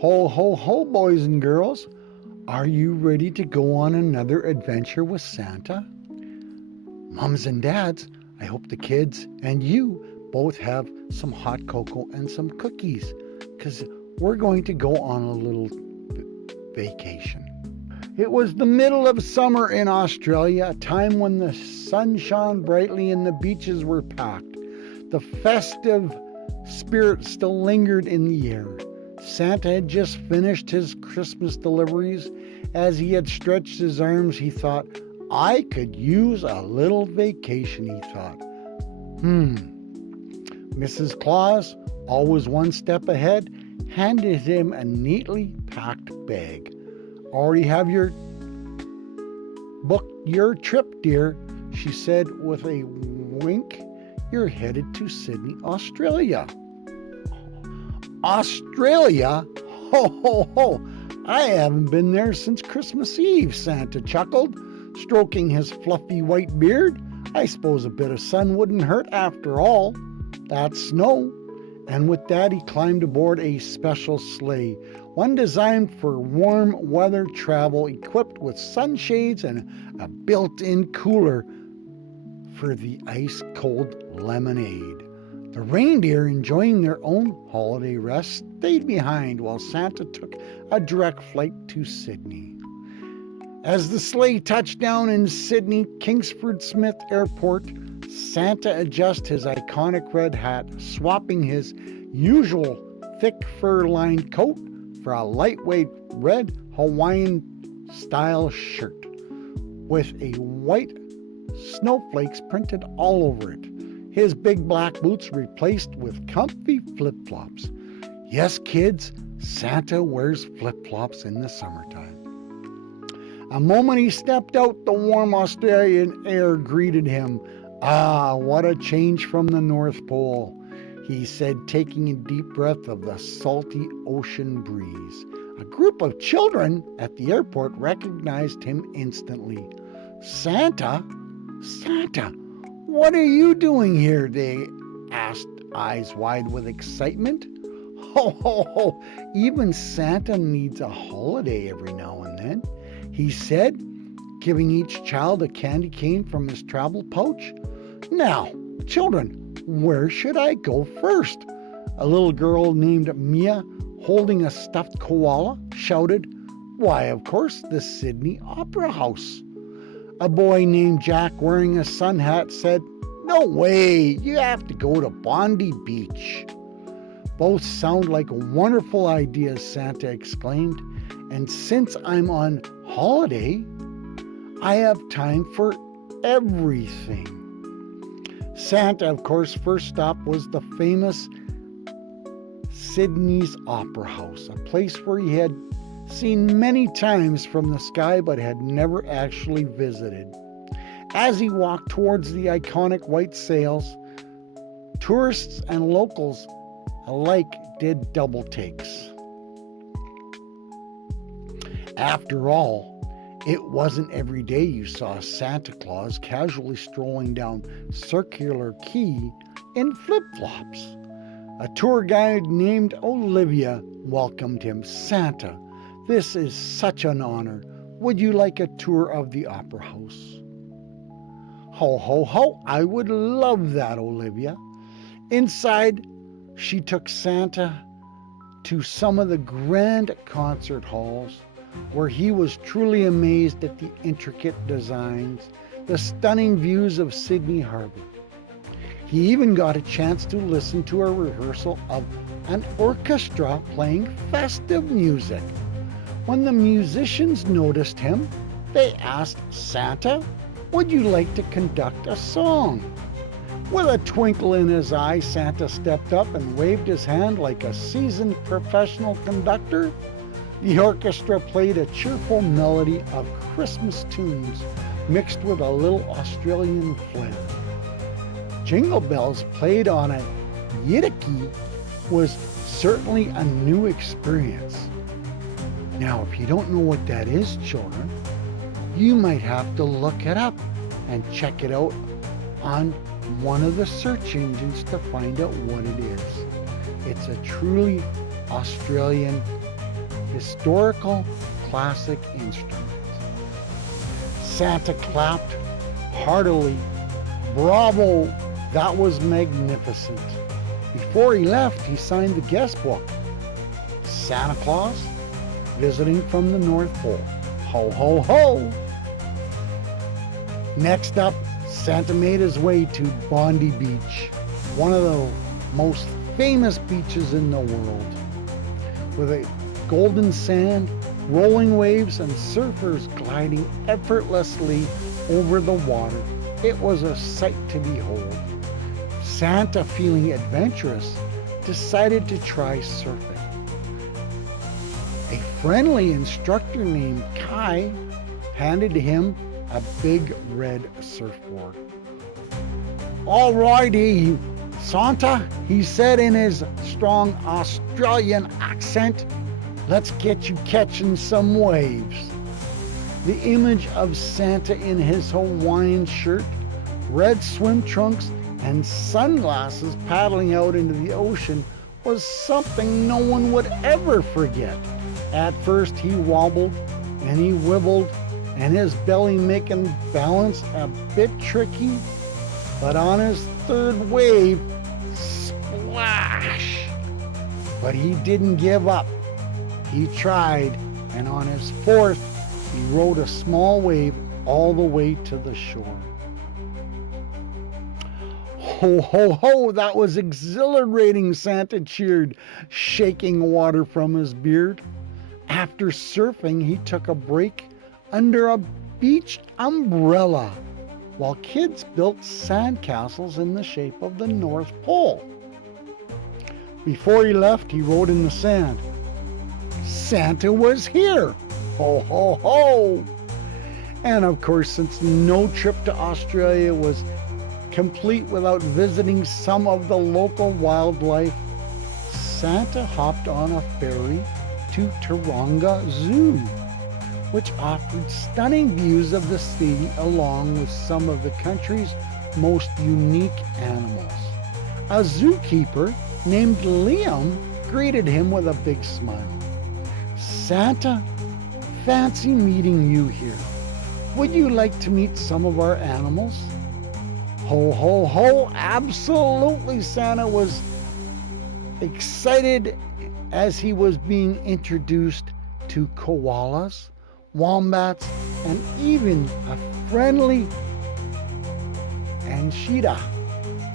Ho, ho, ho, boys and girls. Are you ready to go on another adventure with Santa? Mums and dads, I hope the kids and you both have some hot cocoa and some cookies because we're going to go on a little vacation. It was the middle of summer in Australia, a time when the sun shone brightly and the beaches were packed. The festive spirit still lingered in the air. Santa had just finished his Christmas deliveries. As he had stretched his arms, he thought, I could use a little vacation, he thought. Mrs. Claus, always one step ahead, handed him a neatly packed bag. Already have booked your trip, dear, she said with a wink. You're headed to Sydney, Australia. Australia? Ho, ho, ho. I haven't been there since Christmas Eve, Santa chuckled, stroking his fluffy white beard. I suppose a bit of sun wouldn't hurt after all. That's snow. And with that, he climbed aboard a special sleigh, one designed for warm weather travel, equipped with sunshades and a built-in cooler for the ice-cold lemonade. The reindeer, enjoying their own holiday rest, stayed behind while Santa took a direct flight to Sydney. As the sleigh touched down in Sydney Kingsford Smith Airport, Santa adjusted his iconic red hat, swapping his usual thick fur-lined coat for a lightweight red Hawaiian-style shirt with a white snowflakes printed all over it. His big black boots replaced with comfy flip-flops. Yes, kids, Santa wears flip-flops in the summertime. A moment he stepped out, the warm Australian air greeted him. Ah, what a change from the North Pole, he said, taking a deep breath of the salty ocean breeze. A group of children at the airport recognized him instantly. Santa? Santa, what are you doing here? They asked, eyes wide with excitement. Ho, ho, ho, even Santa needs a holiday every now and then, he said, giving each child a candy cane from his travel pouch. Now, children, where should I go first? A little girl named Mia, holding a stuffed koala, shouted, Why, of course, the Sydney Opera House. A boy named Jack, wearing a sun hat, said, No way, you have to go to Bondi Beach. Both sound like wonderful ideas, Santa exclaimed. And since I'm on holiday, I have time for everything. Santa, of course, first stop was the famous Sydney's Opera House, a place where he had seen many times from the sky but had never actually visited. As he walked towards the iconic white sails, tourists and locals alike did double takes. After all, it wasn't every day you saw Santa Claus casually strolling down Circular Quay in flip-flops. A tour guide named Olivia welcomed him. Santa, this is such an honor. Would you like a tour of the Opera House? Ho, ho, ho, I would love that, Olivia. Inside, she took Santa to some of the grand concert halls, where he was truly amazed at the intricate designs, the stunning views of Sydney Harbour. He even got a chance to listen to a rehearsal of an orchestra playing festive music. When the musicians noticed him, they asked Santa, Would you like to conduct a song? With a twinkle in his eye, Santa stepped up and waved his hand like a seasoned professional conductor. The orchestra played a cheerful melody of Christmas tunes mixed with a little Australian flair. Jingle bells played on a yidaki was certainly a new experience. Now, if you don't know what that is, children, you might have to look it up and check it out on one of the search engines to find out what it is. It's a truly Australian historical classic instrument. Santa clapped heartily. Bravo, that was magnificent. Before he left, he signed the guest book. Santa Claus, visiting from the North Pole. Ho, ho, ho! Next up, Santa made his way to Bondi Beach, one of the most famous beaches in the world. With a golden sand, rolling waves, and surfers gliding effortlessly over the water, it was a sight to behold. Santa, feeling adventurous, decided to try surfing. A friendly instructor named Kai handed him a big red surfboard. "All righty, Santa," he said in his strong Australian accent, "let's get you catching some waves." The image of Santa in his Hawaiian shirt, red swim trunks, and sunglasses paddling out into the ocean was something no one would ever forget. At first he wobbled and he wibbled, and his belly making balance a bit tricky, but on his third wave, splash! But he didn't give up. He tried, and on his fourth, he rode a small wave all the way to the shore. "Ho, ho, ho, that was exhilarating," Santa cheered, shaking water from his beard. After surfing, he took a break under a beach umbrella while kids built sandcastles in the shape of the North Pole. Before he left, he wrote in the sand, "Santa was here! Ho, ho, ho!" And of course, since no trip to Australia was complete without visiting some of the local wildlife, Santa hopped on a ferry to Taronga Zoo, which offered stunning views of the city along with some of the country's most unique animals. A zookeeper named Liam greeted him with a big smile. "Santa, fancy meeting you here. Would you like to meet some of our animals?" Ho, ho, ho, absolutely. Santa was excited as he was being introduced to koalas, wombats, and even a friendly cheetah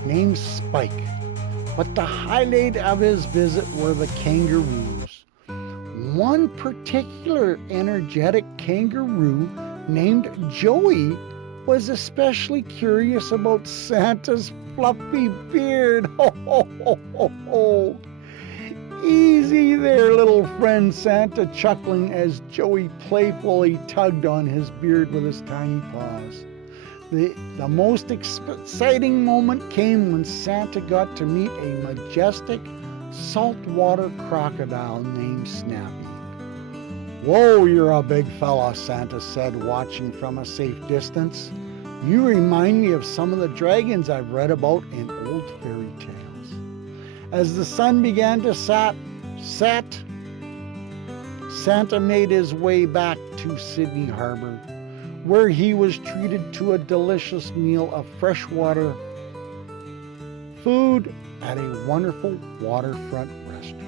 named Spike. But the highlight of his visit were the kangaroos. One particular energetic kangaroo named Joey was especially curious about Santa's fluffy beard. Ho, ho, ho, ho, ho. "Easy there, little friend," Santa chuckling as Joey playfully tugged on his beard with his tiny paws. The most exciting moment came when Santa got to meet a majestic saltwater crocodile named Snappy. "Whoa, you're a big fella," Santa said, watching from a safe distance. "You remind me of some of the dragons I've read about in old fairy tales." As the sun began to set, Santa made his way back to Sydney Harbour, where he was treated to a delicious meal of freshwater food at a wonderful waterfront restaurant.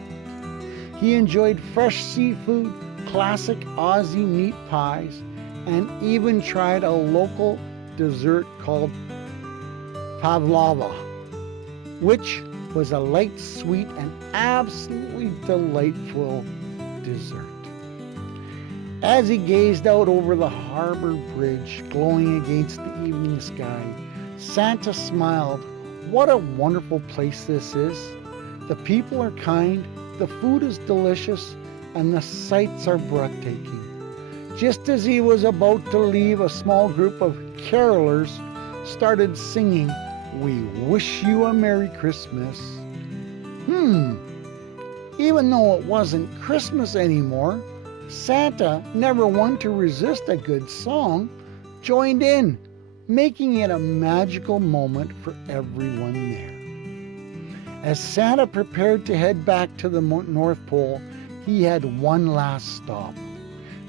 He enjoyed fresh seafood, classic Aussie meat pies, and even tried a local dessert called pavlova, which was a light, sweet, and absolutely delightful dessert. As he gazed out over the harbor bridge glowing against the evening sky, Santa smiled. "What a wonderful place this is. The people are kind, the food is delicious, and the sights are breathtaking." Just as he was about to leave, a small group of carolers started singing, "We wish you a Merry Christmas." Even though it wasn't Christmas anymore, Santa, never one to resist a good song, joined in, making it a magical moment for everyone there. As Santa prepared to head back to the North Pole, he had one last stop,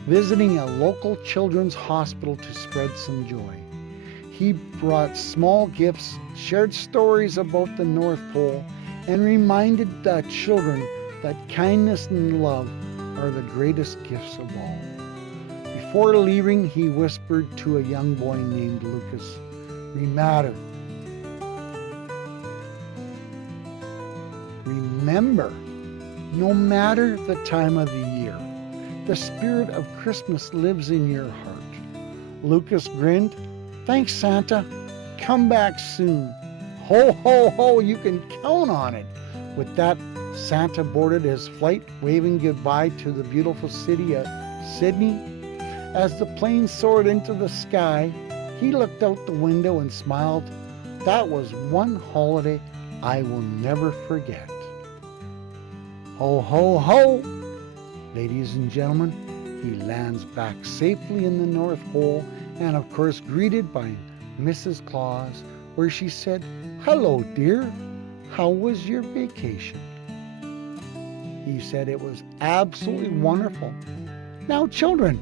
visiting a local children's hospital to spread some joy. He brought small gifts, shared stories about the North Pole, and reminded the children that kindness and love are the greatest gifts of all. Before leaving, he whispered to a young boy named Lucas, Remember, no matter the time of the year, the spirit of Christmas lives in your heart." Lucas grinned. "Thanks, Santa. Come back soon. Ho, ho, ho, you can count on it." With that, Santa boarded his flight, waving goodbye to the beautiful city of Sydney. As the plane soared into the sky, he looked out the window and smiled. That was one holiday I will never forget. Ho, ho, ho! Ladies and gentlemen, he lands back safely in the North Pole and, of course, greeted by Mrs. Claus, where she said, "Hello, dear. How was your vacation?" He said it was absolutely wonderful. Now, children,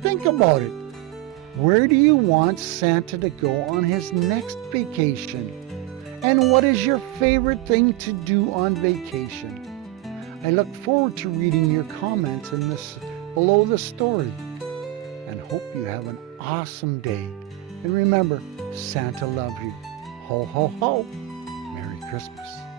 think about it. Where do you want Santa to go on his next vacation? And what is your favorite thing to do on vacation? I look forward to reading your comments in this below the story, and hope you have an awesome day. And remember, Santa loves you. Ho, ho, ho. Merry Christmas.